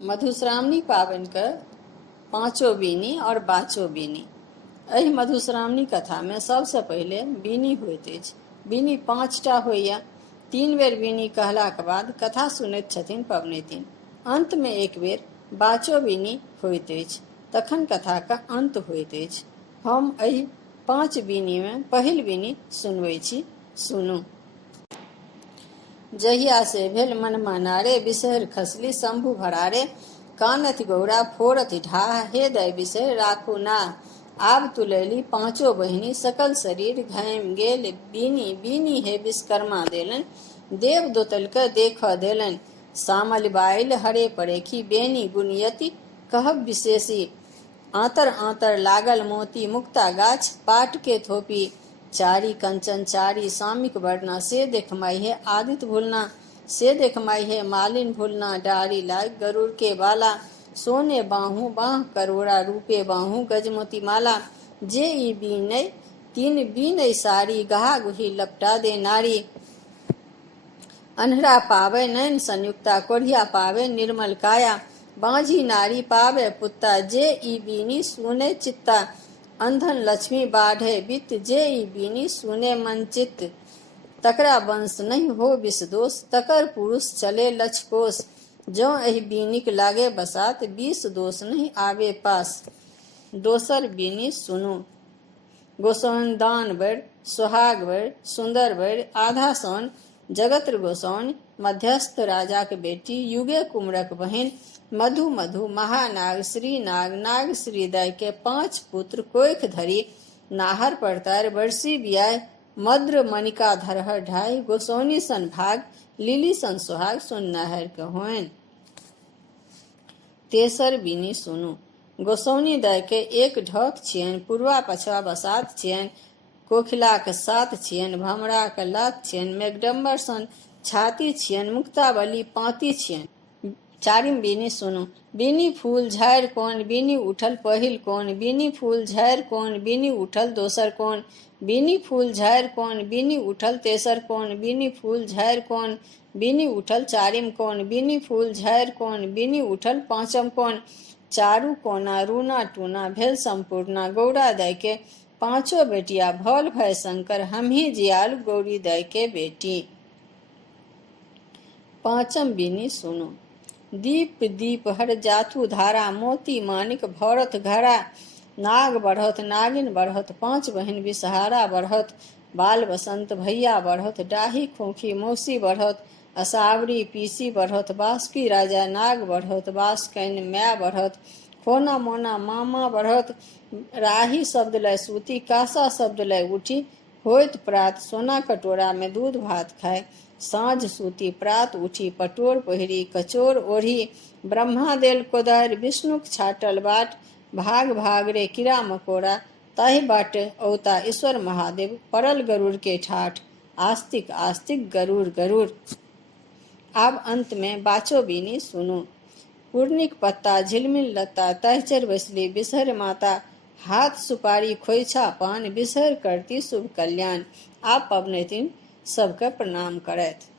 मधुश्रावणी पाबनि के पाँचो बीनी और बाचो बीनी। एहि मधुश्रावणी कथा में सबसे पहले बीनी होइत अछि। बीनी 5टा होइया। 3 बेर बीनी कहलाक बाद कथा सुनैत छथिन पबनैतिन। अंत में एक बेर बाचो बीनी होइत अछि, तखन कथा का अंत होइत अछि। हम एहि 5 बीनी में पहिल बीनी सुनबै छी, सुनू। जहिया से भेल मन मानारे, बिसहर खसली शंभु भरारे। कानति गौरा फोड़ति ढाह, हे दय बिसहर राखू ना। आब तुलैली 5 बहिनी, सकल शरीर घामि गेल। बीनी बीनी हे विश्वकर्मा देलनि, देव दोतल के देख देलनि। सामल बाइल हरे परेखी, बेनी गुनियति कहब विशेषी। आंतर आंतर लागल मोती, मुक्ता गाछ पाट के थोपी। चारी कंचन चारी सामिक वर्णा, से देखमाई है आदित्य भूलना। से देखमाई है मालिन भूलना, डारी लाग गरुड़ के बाला। सोने बाहू बाह करोड़ा, रूपे बाहू गजमोती माला। जे ई बीनै 3 बीनै सारी, गहा गुही लपटा दे नारी। अन्हरा पावे नैन संयुक्ता, कोढ़िया पावे निर्मल काया। बांझी नारी पावे पुत्ता, जे ई बीनी सुने चित्ता। अंधन लक्ष्मी बाढ़े वित्त, जे ई बीनी सुने मन चित्त। तकरा वंश नहीं हो विष दोष, तकर पुरुष चले लक्षकोष। जो एहि बीनिक लागे बसात, 20 दोष नहीं आवे पास। दोसर बीनी सुनू। गोसाउन दान बड़, सुहाग बड़, सुंदर बड़, आधा सौन। जगत्र गोसाउन मध्यस्थ राजा के बेटी, युगे कुमरक बहिन। मधु मधु महानाग श्रीनाग, नाग श्रीदय के 5 पुत्र। कोइख धरी नाहर पड़तार, बरसी बियाय। मद्र मणिका धरहर ढाई, गोसाउनी सन भाग। लिली सन सुहाग, सुन नाहर के होइन। तेसर बीनी सुनू। गोसाउनी दय के 1 ढक छियनि, पूर्वा पछवा बसात छियनि। कोकिला के 7 छियनि, भमरा के लात छियनि। मेघडम्बर सन छाती छियनि, मुक्तावली पाती छियनि। चारिम बीनी सुनू। बीनी फूल झाड़ि कोन, बीनी उठल पहिल कोन। बीनी फूल झाड़ि कोन, बीनी उठल दोसर कोन। बीनी फूल झाड़ि कोन, बीनी उठल तेसर कोन। बीनी फूल झाड़ि कोन, बीनी उठल चारिम कोन। बीनी फूल झाड़ि कोन, बीनी उठल पांचम कोन। चारू कोना रूना टूना भेल संपूर्णा, गौरा दय के 5 बेटिया। भौल भय शंकर, हमही जियाल गौरी दय के बेटी। पांचम बीनी सुनू। दीप दीप हर जाथू धारा, मोती मानिक भौरत घरा। नाग बढ़त नागिन बढ़त, 5 बहिन बिसहारा बढ़त। बाल बसंत भैया बढ़त, डाही खोखी मौसी बढ़त। असावरी पीसी बढ़त, बासुकी राजा नाग बढ़त। बासकैन माय बढ़त, खोना मोना मामा बढ़त। राही शब्द लय सूती, कासा शब्द लय उठी। होइत प्रात सोना कटोरा में दूध भात खाए। साँझ सूती प्रात उठी, पटोर पहिरी कचोर ओढ़ी। ब्रह्मा देल कोदारि, विष्णुक छाटल बाट। भाग भाग रे कीड़ा मकोड़ा, ताहि बाट औता ईश्वर महादेव। परल गरुड़ के ठाठ, आस्तिक आस्तिक गरुड़ गरुड़। आब अंत में बाचो बीनी सुनू। पूर्णिक पत्ता झिलमिल लत्ता, तहचर बसली बिसहर माता। हाथ सुपारी खोइछा पान, बिसहर करती शुभ कल्याण। आप पबनैतिन सबके प्रणाम करैत।